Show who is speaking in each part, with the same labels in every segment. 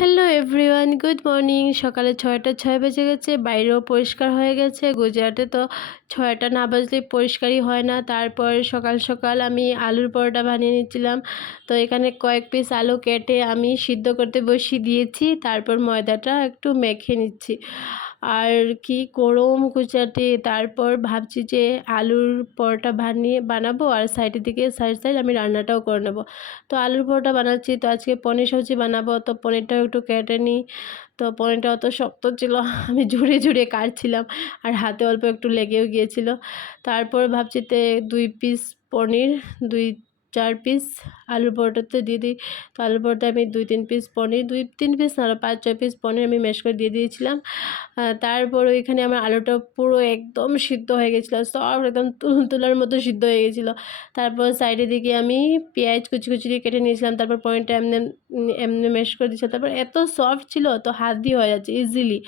Speaker 1: Hello everyone good morning সকালে ছয়টা ছয় বেজে গেছে, বাইরেও পরিষ্কার হয়ে গেছে। গুজরাটে তো ছয়টা না বাজলে পরিষ্কারই হয় না। তারপর সকাল সকাল আমি আলুর পরোটা বানিয়ে নিচ্ছিলাম। তো এখানে কয়েক পিস আলু কেটে আমি সিদ্ধ করতে বসিয়ে দিয়েছি। তারপর ময়দাটা একটু মেখে নিচ্ছি। আর কি গরম গুজরাটে তারপর ভাবছি যে আলুর পরোটা বানিয়ে বানাবো আর সাইডের দিকে সাইড সাইড আমি রান্নাটাও করে নেব। তো আলুর পরোটা বানাচ্ছি, তো আজকে পনির সবজি বানাবো, তো পনিরটাও একটু কেটে নিই। তো পনিরটা অত শক্ত ছিল, আমি জুড়ে জুড়ে কাটছিলাম আর হাতে অল্প একটু লেগেও গিয়েছিল। তারপর ভাবছি দুই পিস পনির, দুই চার পিস আলুর পরোটাতে দিয়ে দিই। তো আলুর পরোটা আমি দুই, তিন পিস পনির, দুই, তিন পিস না পাঁচ, ছয় পিস পনির আমি ম্যাশ করে দিয়ে দিয়েছিলাম। তারপর ওইখানে আমার আলুটা পুরো একদম সিদ্ধ হয়ে গেছিল, সব একদম তুলার মতো সিদ্ধ হয়ে গেছিল। তারপর সাইডের দিকে আমি পেঁয়াজ কুচি কুচি কেটে নিয়েছিলাম, তারপর পনিরটা এমনি এমনি ম্যাশ করে দিয়েছিলাম। তারপর এত সফট ছিল, তো হাত দিয়ে হয়ে যাচ্ছে ইজিলি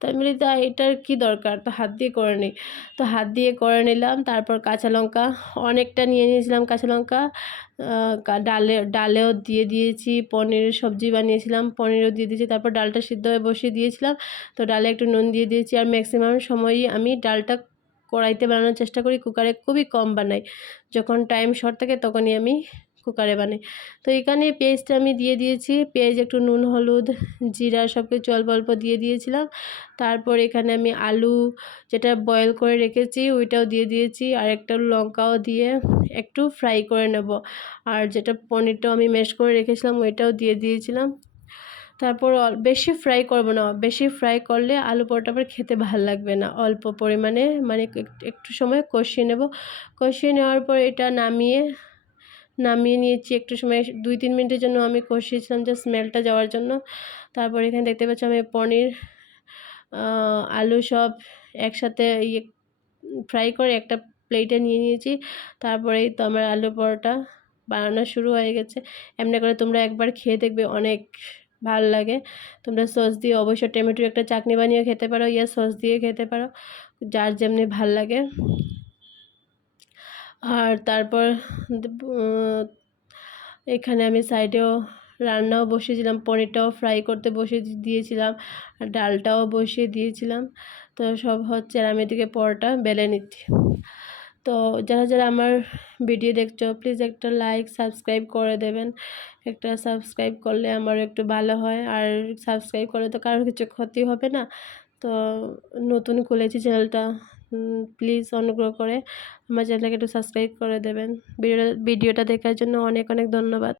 Speaker 1: তো আমি তা এটার কী দরকার? তো হাত দিয়ে করে নিই। তো হাত দিয়ে করে নিলাম, তারপর কাঁচা লঙ্কা অনেকটা নিয়ে নিয়েছিলাম কাঁচা লঙ্কা। ডালে, ডালেও দিয়ে দিয়েছি, পনিরের সবজি বানিয়েছিলাম, পনিরও দিয়ে দিয়েছি, তারপর ডালটা সিদ্ধ হয়ে বসিয়ে দিয়েছিলাম, তো ডালে একটু নুন দিয়ে দিয়েছি আর ম্যাক্সিমাম সময়ই আমি ডালটা কড়াইতে বানানোর চেষ্টা করি, কুকারে খুবই কম বানাই, যখন টাইম শর্ট থাকে তখনই আমি কুকারে বানাই। তো এখানে পেঁয়াজটা আমি দিয়ে দিয়েছি, পেঁয়াজ, একটু নুন, হলুদ, জিরা সব কিছু অল্প অল্প দিয়ে দিয়েছিলাম। তারপর এখানে আমি আলু যেটা বয়েল করে রেখেছি, ওইটাও দিয়ে দিয়েছি। আর একটা লঙ্কাও দিয়ে একটু ফ্রাই করে নেব। আর যেটা পনিরটাও আমি ম্যাশ করে রেখেছিলাম, ওইটাও দিয়ে দিয়েছিলাম। তারপর বেশি ফ্রাই করব না। বেশি ফ্রাই করলে আলু পরোটা আবার খেতে ভালো লাগবে না। অল্প পরিমাণে মানে একটু সময় কষিয়ে নেব। কষিয়ে নেওয়ার পর এটা নামিয়ে নামিয়ে নিয়েছি একটু সময় দুই তিন মিনিটের জন্য আমি কষিয়েছিলাম যে স্মেলটা যাওয়ার জন্য। তারপর এখানে দেখতে পাচ্ছি আমি পনির আলু সব একসাথে ইয়ে ফ্রাই করে একটা প্লেটে নিয়ে নিয়েছি। তারপরেই তো আমার আলু পরোটা বানানো শুরু হয়ে গেছে। এমনি করে তোমরা একবার খেয়ে দেখবে, অনেক ভালো লাগে। তোমরা সস দিয়ে অবশ্যই টমেটোর একটা চাটনি বানিয়ে খেতে পারো, ইয়া সস দিয়ে খেতে পারো, যার যেমনি ভালো লাগে। আর তারপর এখানে আমি সাইডেও রান্নাও বসিয়েছিলাম, পনিরটাও ফ্রাই করতে বসিয়ে দিয়েছিলাম, আর ডালটাও বসিয়ে দিয়েছিলাম। তো সব হচ্ছে আর আমি এদিকে পরোটা বেলে নিচ্ছি। তো যারা যারা আমার ভিডিও দেখছ প্লিজ একটা লাইক সাবস্ক্রাইব করে দেবেন। একটা সাবস্ক্রাইব করলে আমার একটু ভালো হয়, আর সাবস্ক্রাইব করলে তো কারোর কিছু ক্ষতি হবে না। তো নতুন খুলেছি চ্যানেলটা। প্লিজ অনুগ্রহ করে আমার চ্যানেলটাকে একটু সাবস্ক্রাইব করে দেবেন। ভিডিওটা ভিডিওটা দেখার জন্য অনেক অনেক ধন্যবাদ।